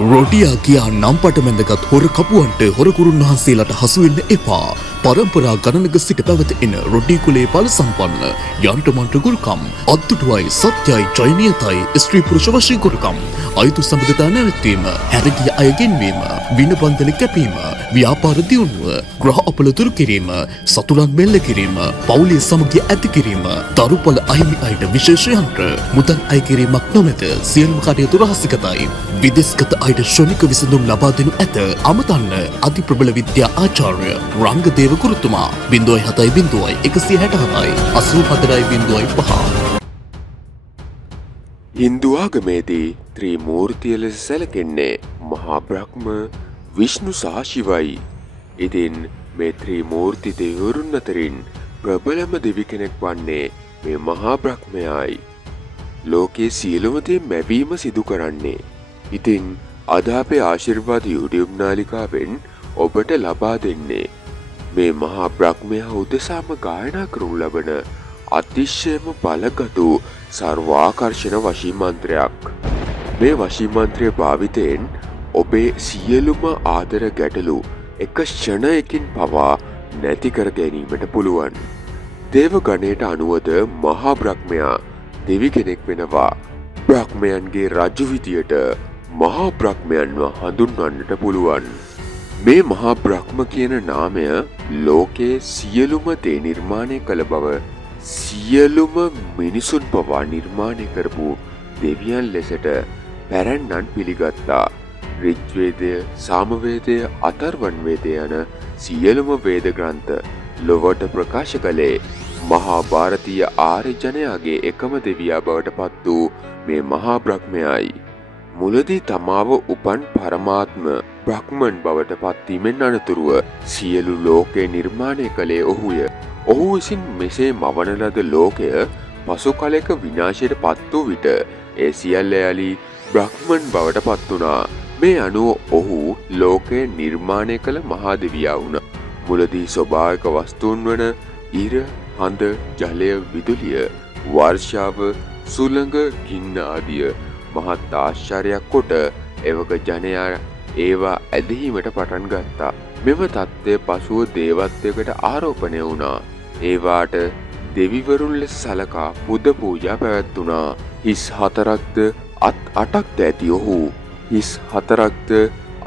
රොඩියා කියා නම් පටමැඳගත් හොර කපුවන්ට හොරකුරුන් වහන්සේලාට හසු වෙන්න එපා. පරම්පරා ගණනක සිට පැවත එන රොඩි කුලේ ඵල සම්පන්න යන්ත්‍රමන්ත්‍ර ගුරුකම් අද්දුටුවයි සත්‍යයි ජයනියතයි ස්ත්‍රී පුරුෂ වශී ගුරුකම් අයුතු සම්බන්ධතා නැවැත්වීම හැරගිය අය ගෙන්වීම විනබන්ධන කැපීම ව්‍යාපාර දියුණුව ග්‍රහ අපල දුරු කිරීම සතුරන් මෙල්ල කිරීම පවුලේ සමගිය ඇති කිරීම දරුපල අහිමි අයට විශේෂ යන්ත්‍ර මුදල් අය කිරීමක් නොමැත සියලුම කටයුතු රහසිගතයි විදේශගත අයට ශ්‍රමික විසඳුම් ලබා දෙනු ඇත අමතන්න අති ප්‍රබල විද්‍යා ආචාර්ය රංගදේව ගුරුතුමා 07 167 84 හින්දු ආගමේදී ත්‍රිමූර්තිය ලෙස සැලකෙන්නේ මහා බ්‍රහ්ම විෂ්ණු සහ ශිවයි. ඉතින් මේ ත්‍රිමූර්ති දෙවිවරුන් අතරින් ප්‍රබලම දෙවි කෙනෙක් වන්නේ මේ මහා බ්‍රහ්මයායි. ලෝකයේ සියලුම දේ මැවීම සිදු කරන්නේ. ඉතින් අද අපේ ආශිර්වාද YouTube නාලිකාවෙන් ඔබට ලබා දෙන්නේ මේ මහා බ්‍රහ්මයා උදෙසාම ගායනා කරනු ලබන අතිශයම බලගතු සර්වාකර්ෂණ වශී මන්ත්‍රයක්. මේ වශී මන්ත්‍රය භාවිතයෙන් ඔබේ සියලුම ආදර ගැටලු එක ක්ෂණයකින් පවා නැති කර ගැනීමට පුළුවන්. දේව ගණයට අනුවද මහා බ්‍රහ්මයා දෙවි කෙනෙක් වෙනවා. බ්‍රහ්මයන්ගේ රජු විදියට මහා බ්‍රහ්මයන්ව හඳුන්වන්නට පුළුවන්. මේ මහා බ්‍රහ්ම කියන නාමය ලෝකයේ සියලුම දේ නිර්මාණය කළ බව සියලුම මිනිසුන් පවා නිර්මාණය කරපු දෙවියන් ලෙසට පැරැන්නන් පිළිගත්තා. ඍග්වේදය, සාමවේදය, අථර්වණ වේදය යන සියලුම වේද ග්‍රන්ථ ලොවට ප්‍රකාශ කළේ මහා ಭಾರತೀಯ ආර්ය ජනයාගේ එකම දෙවියා බවට පත් වූ මේ මහා බ්‍රහ්මයායි. මුලදී තමාව උපන් පරමාත්ම බ්‍රහ්මන් බවට පත්වීමෙන් අනතුරුව සියලු ලෝකේ නිර්මාණය කළේ ඔහුය. ඔහු විසින් මෙසේ මවන ලද ලෝකය පසු කලෙක විනාශයට පත් වූ විට ඒ සියල්ල යලි බ්‍රහ්මන් බවට පත් වුණා. මේ අනුව ඔහු ලෝකය නිර්මාණය කළ මහා දෙවියා වුණා. මුලදී ස්වභාවික වස්තුන් වන ඉර, හඳ, ජලය, විදුලිය, වර්ෂාව, සුළඟ, ගින්න ආදිය මහත් ආශ්චර්යයක් කොට එවක ජනයා ඒවා ඇදහිීමට පටන් ගත්තා. මෙම තත්ත්වය පසුව දේවත්වයකට ආරෝපණය වුණා. ඒවාට දෙවිවරුන් ලෙස සලකා පුද පූජා පැවැත්වුණා. හිස් හතරක්ද අත් අටක්ද ඇති ඔහු. හිස් හතරක්ද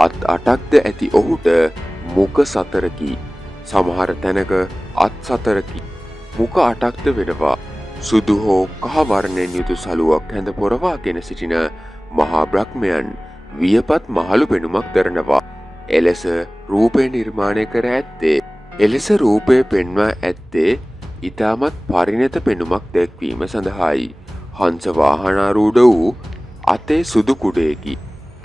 අත් අටක්ද ඇති ඔහුට මුඛ සතරකි. සමහර තැනක අත් සතරකි. මුඛ අටක්ද වෙනවා. සුදු හෝ කහ වර්ණයෙන් යුතු සලුවක් හැඳ පොරවාගෙන සිටින මහා බ්‍රහ්මයන් වියපත් මහලු පෙනුමක් දරනවා. එලෙස රූපය නිර්මාණය කර ඇත්තේ පෙන්වා ඇත්තේ ඊටමත් පරිණත පෙනුමක් දැක්වීම සඳහායි. හංස වාහනාරූඪ වූ අතේ සුදු කුඩයකි.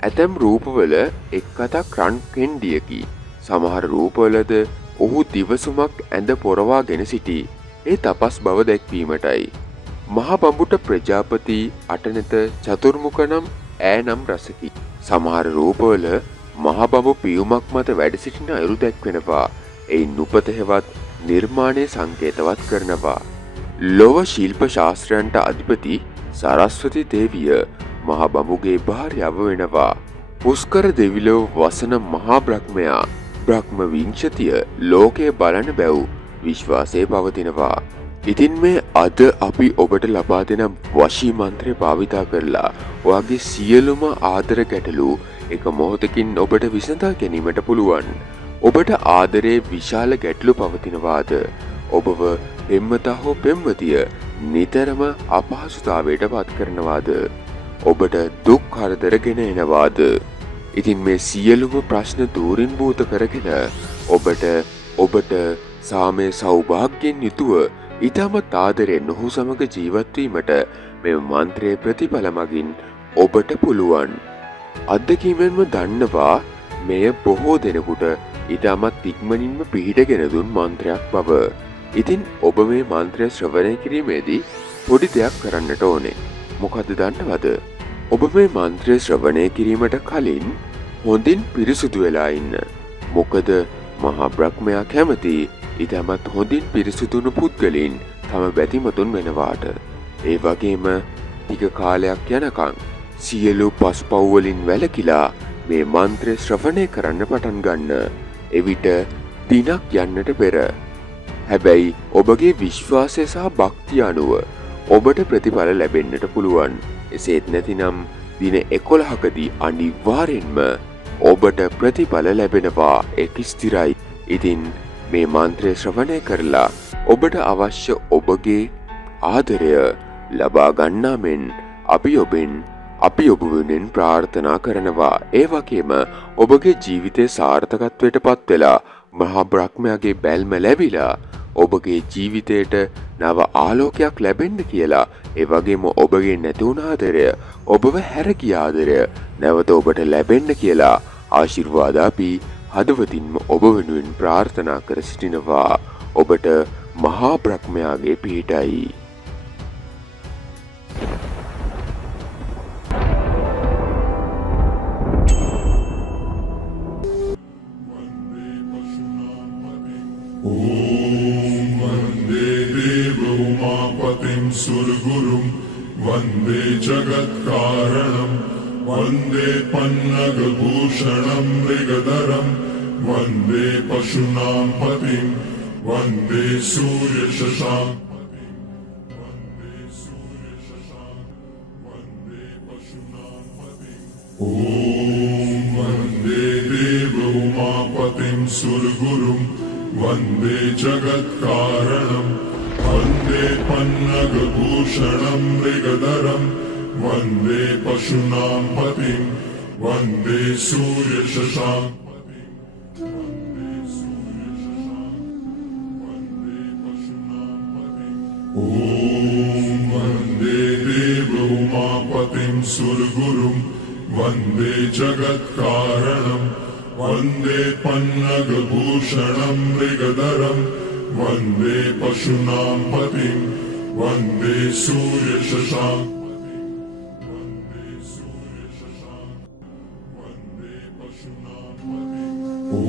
ඇතැම් රූපවල එක් අතක් රන් කෙණ්ඩියකි. සමහර රූපවලද ඔහු දිවසුමක් ඇඳ පොරවාගෙන සිටී. ඒ තපස් බව දැක්වීමටයි. මහා බඹුට ප්‍රජාපති අටනෙත චතුර්මුඛ නම් ඈ නම් රසකි. සමහර රූපවල මහා බඹු පියුමක් මත වැඩ සිටින අයුරු දැක්වෙනවා. එයින් උපත හෙවත් නිර්මාණය සංකේතවත් කරනවා. ලොව ශිල්ප ශාස්ත්‍රයන්ට අධිපති සරස්වති දේවිය මහා බඹුගේ භාර්යාව වෙනවා. පුස්කර දෙවිලොව වසන මහා බ්‍රහ්මයා බ්‍රහ්ම විංශතිය ලෝකයේ බලන බැව් විශ්වාසයේ පවතිනවා. ඉතින් මේ අද අපි ඔබට ලබා දෙන වශී මන්ත්‍රය භාවිතා කරලා ඔයාගේ සියලුම ආදර ගැටලු එක මොහොතකින් ඔබට විසඳා ගැනීමට පුළුවන්. ඔබට ආදරයේ විශාල ගැටලු පවතිනවාද? ඔබව පෙම්වතා හෝ පෙම්වතිය නිතරම අපහසුතාවයට පත් කරනවාද? ඔබට දුක් කරදර ගෙන එනවාද? ඉතින් මේ සියලුම ප්‍රශ්න දූරින් භූත කරගෙන ඔබට සාමය සෞභාග්‍යයෙන් යුතුව ඊටමත් ආදරයෙන් ඔහු සමග ජීවත් වීමට මේ මන්ත්‍රයේ ප්‍රතිඵල මගින් ඔබට පුළුවන්. අත්දැකීමෙන්ම දන්නවා මෙය බොහෝ දෙනෙකුට ඊටමත් ඉක්මනින්ම පිහිටගෙන දුන් මන්ත්‍රයක් බව. ඉතින් ඔබ මේ මන්ත්‍රය ශ්‍රවණය කිරීමේදී පොඩි දෙයක් කරන්නට ඕනේ. මොකද්ද දන්නවද? ඔබ මේ මන්ත්‍රය ශ්‍රවණය කිරීමට කලින් හොඳින් පිරිසුදු වෙලා ඉන්න. මොකද මහා බ්‍රහ්මයා කැමති ඊටමත් හොඳින් පිරිසුදුණු පුද්ගලයන් තම බැතිමතුන් වෙනවාට. ඒ වගේම ටික කාලයක් යනකම් සියලු පස්පව් වලින් වැළකීලා මේ මන්ත්‍රය ශ්‍රවණය කරන්න පටන් ගන්න. එවිට දිනක් යන්නට පෙර. හැබැයි ඔබගේ විශ්වාසය සහ භක්තිය අනුව ඔබට ප්‍රතිඵල ලැබෙන්නට පුළුවන්. එසේත් නැතිනම් දින 11කදී අනිවාර්යෙන්ම ඔබට ප්‍රතිඵල ලැබෙනවා. ඒක ස්ථිරයි. ඉතින් මේ මන්ත්‍රය ශ්‍රවණය කරලා ඔබට අවශ්‍ය ඔබගේ ආදරය ලබා ගන්නා මෙන් අපි ඔබ වෙනුවෙන් ප්‍රාර්ථනා කරනවා. ඒ වගේම ඔබගේ ජීවිතයේ සාර්ථකත්වයට පත් වෙලා මහා බ්‍රහ්මයාගේ බැල්ම ලැබිලා ඔබගේ ජීවිතයට නව ආලෝකයක් ලැබෙන්න කියලා, ඒ වගේම ඔබගේ නැති වුණ ආදරය, ඔබව හැර ගිය ආදරය නැවත ඔබට ලැබෙන්න කියලා ආශිර්වාද අපි හදවතින්ම ඔබ වෙනුවෙන් ප්‍රාර්ථනා කර සිටිනවා. ඔබට මහා බ්‍රහ්මයාගේ පිහිටයි. सुरगुरुं वन्दे जगत्कारणं वन्दे पन्नगभूषणं मृगधरं वन्दे पशूनां पतिं वन्दे सूर्यशशाङ्कपतिं वन्दे सूर्यशशाङ्कं वन्दे पशूनां पतिं ॐ वन्दे देवउमापतिं सुरगुरुं वन्दे जगत्कारणं वन्दे पन्नगभूषणं मृगधरं वन्दे पशूनां पतिं वन्दे सूर्यशशाङ्कपतिं वन्दे सूर्यशशाङ्कं वन्दे पशूनां पतिं ॐ वन्दे देवउमापतिं सुरगुरुं वन्दे जगत्कारणं वन्दे पन्नगभूषणं मृगधरं वन्दे पशूनां पतिं वन्दे सूर्यशशाङ्कपतिं वन्दे सूर्यशशाङ्कं वन्दे पशूनां पतिं ॐ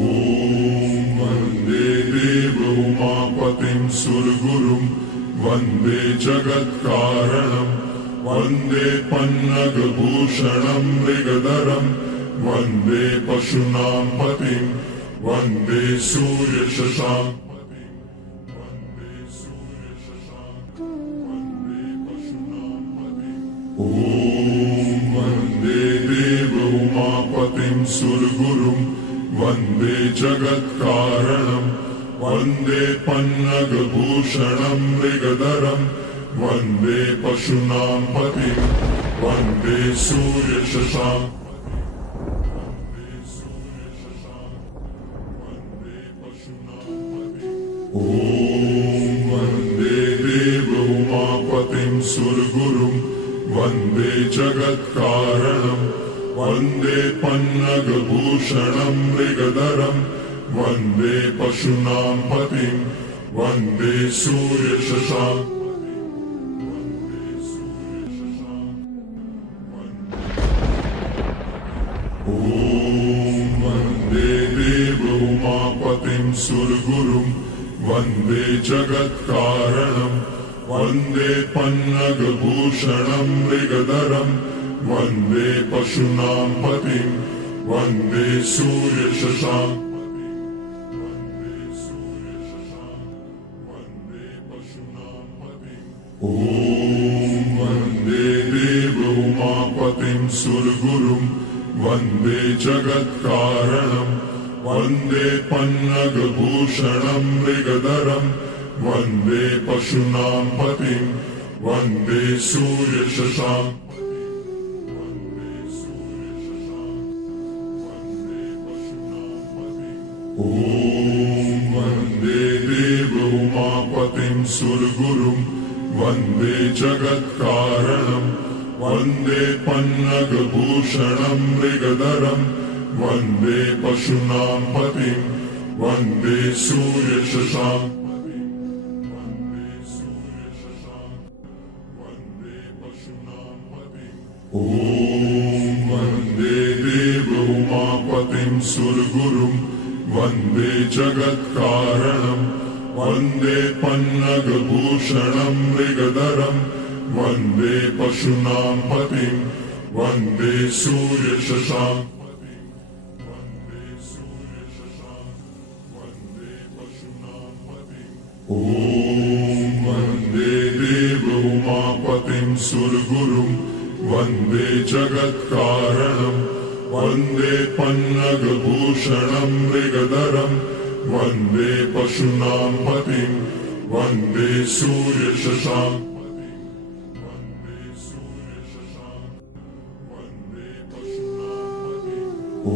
वन्दे देवउमापतिं सुरगुरुं वन्दे जगत्कारणं वन्दे पन्नगभूषणं मृगधरं वन्दे पशूनां पतिं वन्दे सूर्यशशाङ्कपतिं ॐ वन्दे देवउमापतिं सुरगुरुं वन्दे जगत्कारणं वन्दे पन्नगभूषणं मृगधरं वन्दे पशूनां पतिं वन्दे सूर्यशशाङ्कपतिं वन्दे पशूनां पतिं ॐ वन्दे देवउमापतिं सुरगुरुं वन्दे जगत्कारणं वन्दे पन्नगभूषणं मृगधरं वन्दे पशूनां पतिं वन्दे सूर्यशशाङ्कपतिं वन्दे सूर्यशशाङ्कं ॐ वन्दे देवउमापतिं सुरगुरुं वन्दे जगत्कारणं वन्दे पन्नगभूषणं मृगधरं वन्दे पशूनां पतिं वन्दे सूर्यशशाङ्कपतिं वन्दे सूर्यशशाङ्कं वन्दे पशूनां पतिं ॐ वन्दे देवउमापतिं सुरगुरुं वन्दे जगत्कारणं वन्दे पन्नगभूषणं मृगधरं वन्दे पशूनां पतिं वन्दे सूर्यशशाङ्कपतिं वन्दे सूर्यशशाङ्कं वन्दे पशूनां पतिं ॐ वन्दे देवउमापतिं सुरगुरुं वन्दे जगत्कारणं वन्दे पन्नगभूषणं मृगधरं वन्दे पशूनां पतिं वन्दे सूर्यशशाङ्कपतिं ॐ वन्दे देवउमापतिं सुरगुरुं वन्दे जगत्कारणं वन्दे पन्नगभूषणं मृगधरं वन्दे पशूनां पतिं वन्दे सूर्यशशाङ्कपतिं ॐ वन्दे देवोमापतिं सुरगुरुं वन्दे जगत्कारणं वन्दे पन्नगभूषणं मृगधरं वन्दे पशूनां पतिं वन्दे सूर्यशशाङ्कं ॐ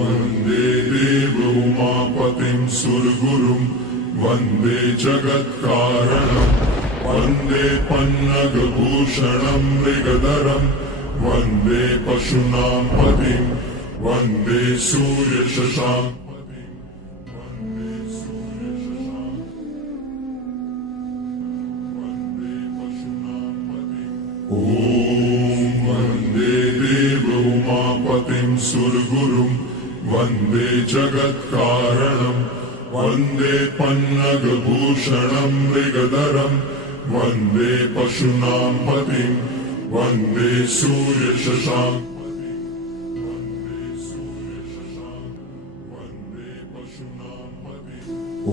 वन्दे देवोमापतिं सुरगुरुं वन्दे जगत्कारणं वन्दे पन्नगभूषणं मृगधरं वन्दे पशूनां पतिं वन्दे सूर्यशशाङ्कं ॐ वन्दे देवोमापतिं सुरगुरुं वन्दे जगत्कारणं वन्दे पन्नगभूषणं मृगधरं वन्दे पशूनां पतिं वन्दे सूर्यशशाङ्कं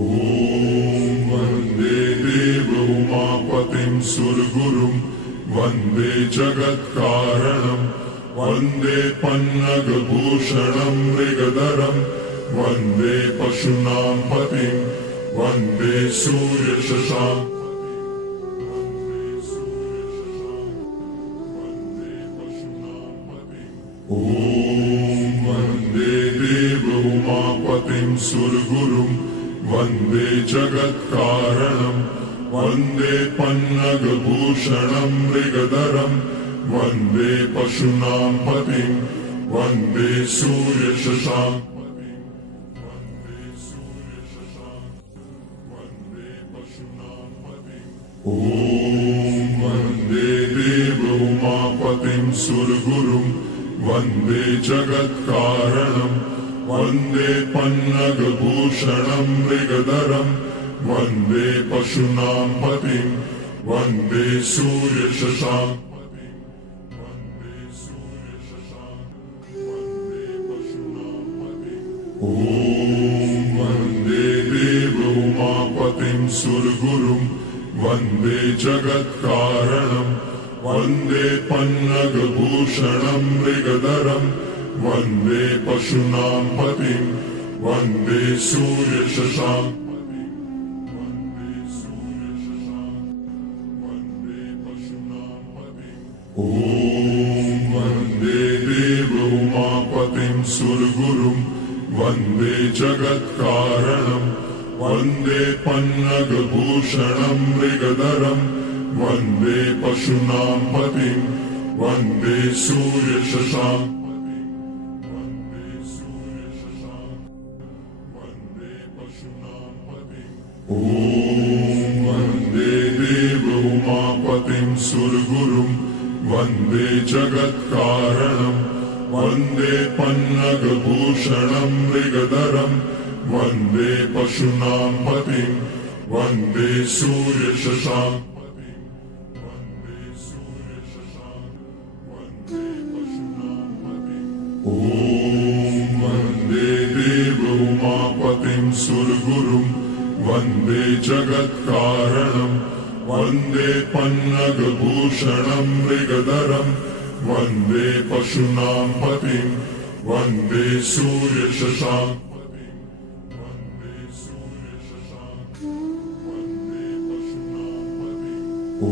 ॐ वन्दे देवोमापतिं सुरगुरुं वन्दे जगत्कारणं वन्दे पन्नगभूषणं मृगधरं वन्दे पशूनां पतिं वन्दे सूर्यशशाङ्कं ॐ वन्दे देवोमापतिं सुरगुरुं वन्दे जगत्कारणं वन्दे पन्नगभूषणं मृगधरं वन्दे पशूनां पतिं वन्दे सूर्यशशाङ्कं ॐ वन्दे देवोमापतिं सुरगुरुं वन्दे जगत्कारणं वन्दे पन्नगभूषणं मृगधरं वन्दे पशूनां पतिं वन्दे सूर्यशशाङ्कं ॐ वन्दे देवोमापतिं सुरगुरुं वन्दे जगत्कारणं वन्दे पन्नगभूषणं मृगधरं वन्दे पशूनां पतिं वन्दे सूर्यशशाङ्कं ॐ वन्दे देवोमापतिं सुरगुरुं वन्दे जगत्कारणं वन्दे पन्नगभूषणं मृगधरं वन्दे पशूनां पतिं वन्दे सूर्यशशाङ्कं ॐ वन्दे देवोमापतिं सुरगुरुं वन्दे जगत्कारणं वन्दे पन्नगभूषणं मृगधरं वन्दे पशूनां पतिं वन्दे सूर्यशशाङ्कं ॐ वन्दे देवोमापतिं सुरगुरुं वन्दे जगत्कारणं वन्दे पन्नगभूषणं मृगधरं वन्दे पशूनां पतिं वन्दे सूर्यशशाङ्कं ॐ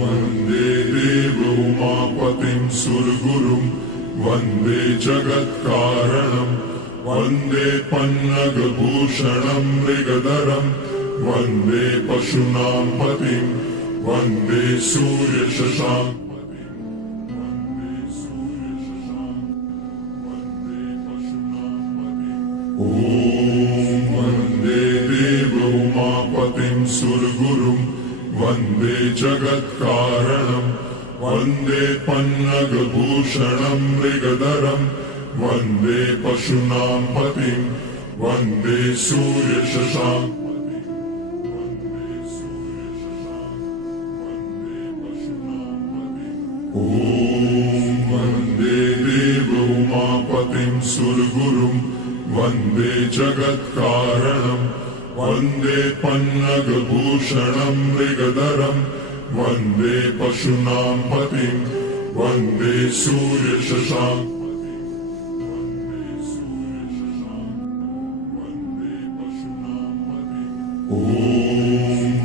वन्दे देवोमापतिं सुरगुरुं वन्दे जगत्कारणं वन्दे पन्नगभूषणं मृगधरं वन्दे पशूनां पतिं वन्दे सूर्यशशाङ्कं ॐ वन्दे देवोमापतिं सुरगुरुं वन्दे जगत्कारणं वन्दे पन्नगभूषणं मृगधरं वन्दे पशूनां पतिं वन्दे सूर्यशशाङ्कं ॐ वन्दे देवोमापतिं सुरगुरुं वन्दे जगत्कारणं वन्दे पन्नगभूषणं मृगधरं वन्दे पशूनां पतिं वन्दे सूर्यशशाङ्कं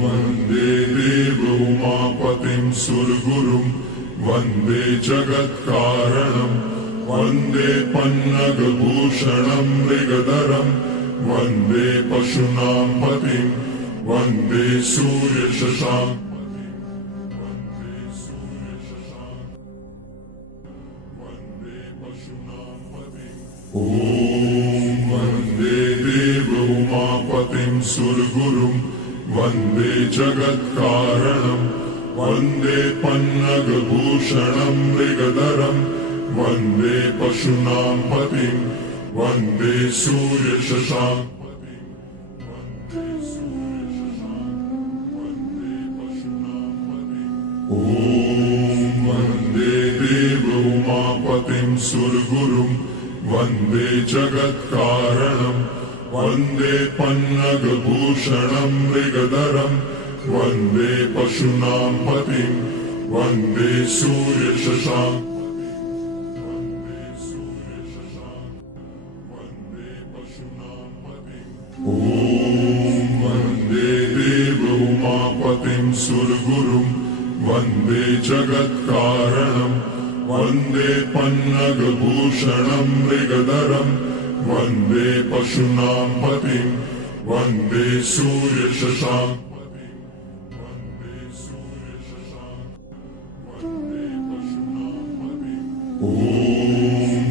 वन्दे देवोमापतिं सुरगुरुं वन्दे जगत्कारणं वन्दे पन्नगभूषणं मृगधरं वन्दे पशूनां पतिं वन्दे सूर्यशशाङ्कं वन्दे देवोमापतिं सुरगुरुं वन्दे जगत्कारणं वन्दे पन्नगभूषणं मृगधरं वन्दे पशूनां पतिं वन्दे सूर्यशशाङ्कं वन्दे देवोमापतिं सुरगुरुं वन्दे जगत्कारणं वन्दे पन्नगभूषणं मृगधरं वन्दे पशूनां पतिं वन्दे सूर्यशशाङ्कं वन्दे देवोमापतिं सुरगुरुं वन्दे जगत्कारणं वन्दे पन्नगभूषणं मृगधरं वन्दे पशूनां पतिं वन्दे सूर्यशशाङ्कं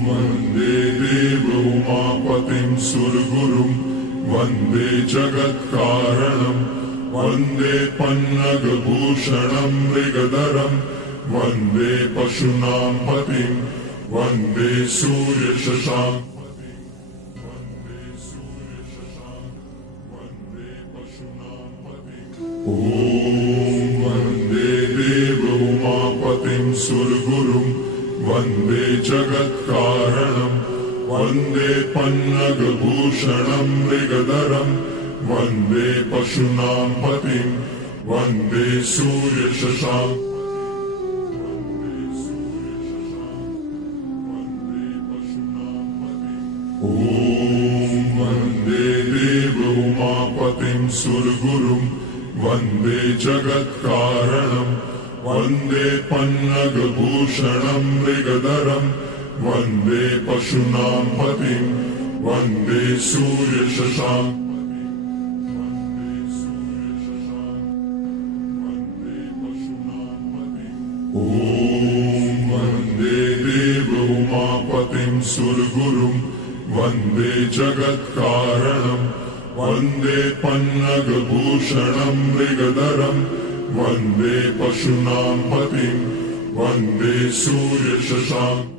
वन्दे देवोमापतिं सुरगुरुं वन्दे जगत्कारणं वन्दे पन्नगभूषणं मृगधरं वन्दे पशूनां पतिं वन्दे सूर्यशशाङ्कं वन्दे देवोमापतिं सुरगुरुं वन्दे जगत्कारणं वन्दे पन्नगभूषणं मृगधरं वन्दे पशूनां पतिं वन्दे सूर्यशशाङ्कं वन्दे देवोमापतिं सुरगुरुं वन्दे जगत्कारणं वन्दे पन्नगभूषणं मृगधरं वन्दे पशूनां पतिं वन्दे सूर्यशशाङ्कं वन्दे देवोमापतिं सुरगुरुं वन्दे जगत्कारणं वन्दे पन्नगभूषणं मृगधरं वन्दे पशूनां पतिं वन्दे सूर्यशशाङ्कं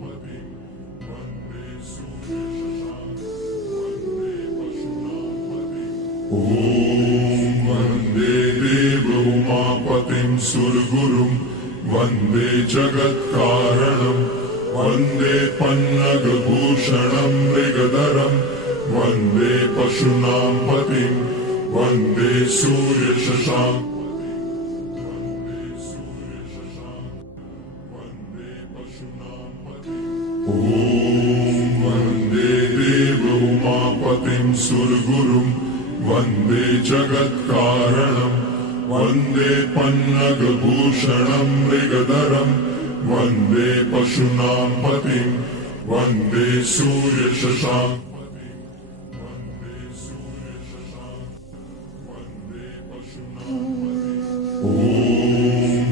वन्दे देवोमापतिं सुरगुरुं वन्दे जगत्कारणं वन्दे पन्नगभूषणं मृगधरं वन्दे पशूनां पतिं वन्दे सूर्यशशाङ्कं वन्दे देवोमापतिं सुरगुरुं वन्दे जगत्कारणं वन्दे पन्नगभूषणं मृगधरं वन्दे पशूनां पतिं वन्दे सूर्यशशाङ्कं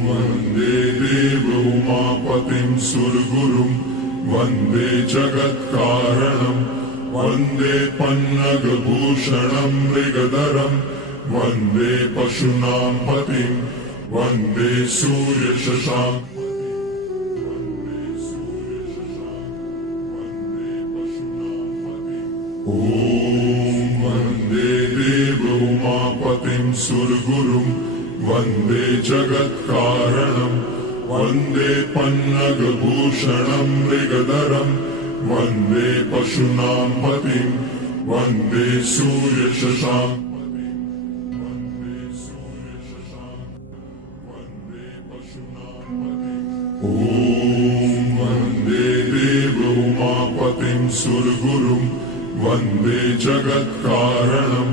वन्दे देवोमापतिं सुरगुरुं वन्दे जगत्कारणं वन्दे पन्नगभूषणं मृगधरं वन्दे पशूनां पतिं वन्दे सूर्यशशाङ्कं वन्दे देवोमापतिं सुरगुरुं वन्दे जगत्कारणं वन्दे पन्नगभूषणं मृगधरं वन्दे पशूनां पतिं वन्दे सूर्यशशाङ्कं उमापतिं सुरगुरुं वन्दे जगत्कारणं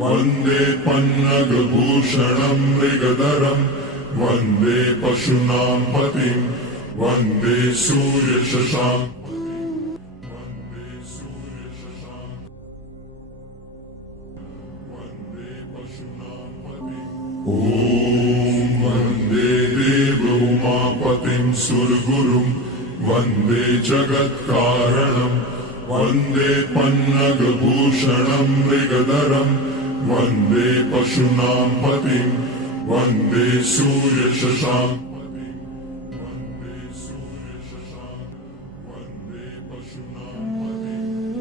वन्दे पन्नगभूषणं मृगधरं वन्दे पशूनां पतिं वन्दे सूर्यशशाङ्कं ॐ वन्दे देव उमापतिं सुरगुरुं वन्दे जगत्कारणं वन्दे पन्नगभूषणं मृगधरं वन्दे पशूनां पतिं वन्दे सूर्यशशाङ्कं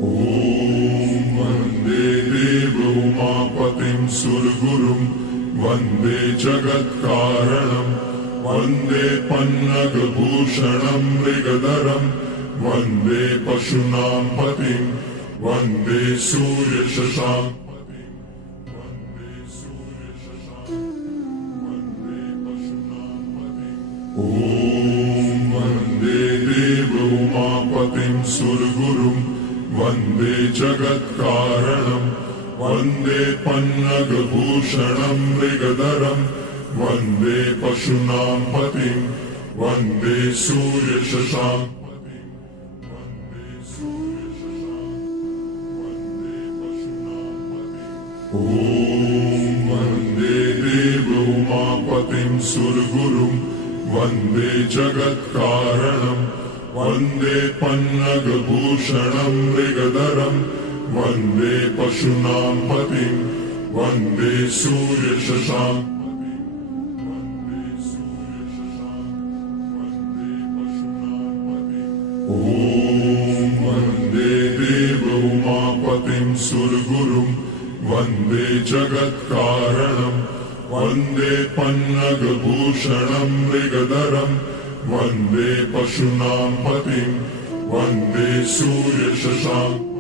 ॐ वन्दे देव उमापतिं सुरगुरुं वन्दे जगत्कारणं वन्दे पन्नगभूषणं मृगधरं वन्दे पशूनां पतिं वन्दे सूर्यशशाङ्कं ॐ वन्दे देव उमापतिं सुरगुरुं वन्दे जगत्कारणं वन्दे पन्नगभूषणं मृगधरं वन्दे पशूनां पतिं वन्दे सूर्यशशाङ्कं ॐ वन्दे देव उमापतिं सुरगुरुं वन्दे जगत्कारणं वन्दे पन्नगभूषणं मृगधरं वन्दे पशूनां पतिं वन्दे सूर्यशशाङ्कं ॐ वन्दे देव उमापतिं सुरगुरुं वन्दे जगत्कारणं वन्दे पन्नगभूषणं मृगधरं वन्दे पशूनां पतिं वन्दे सूर्यशशाङ्कं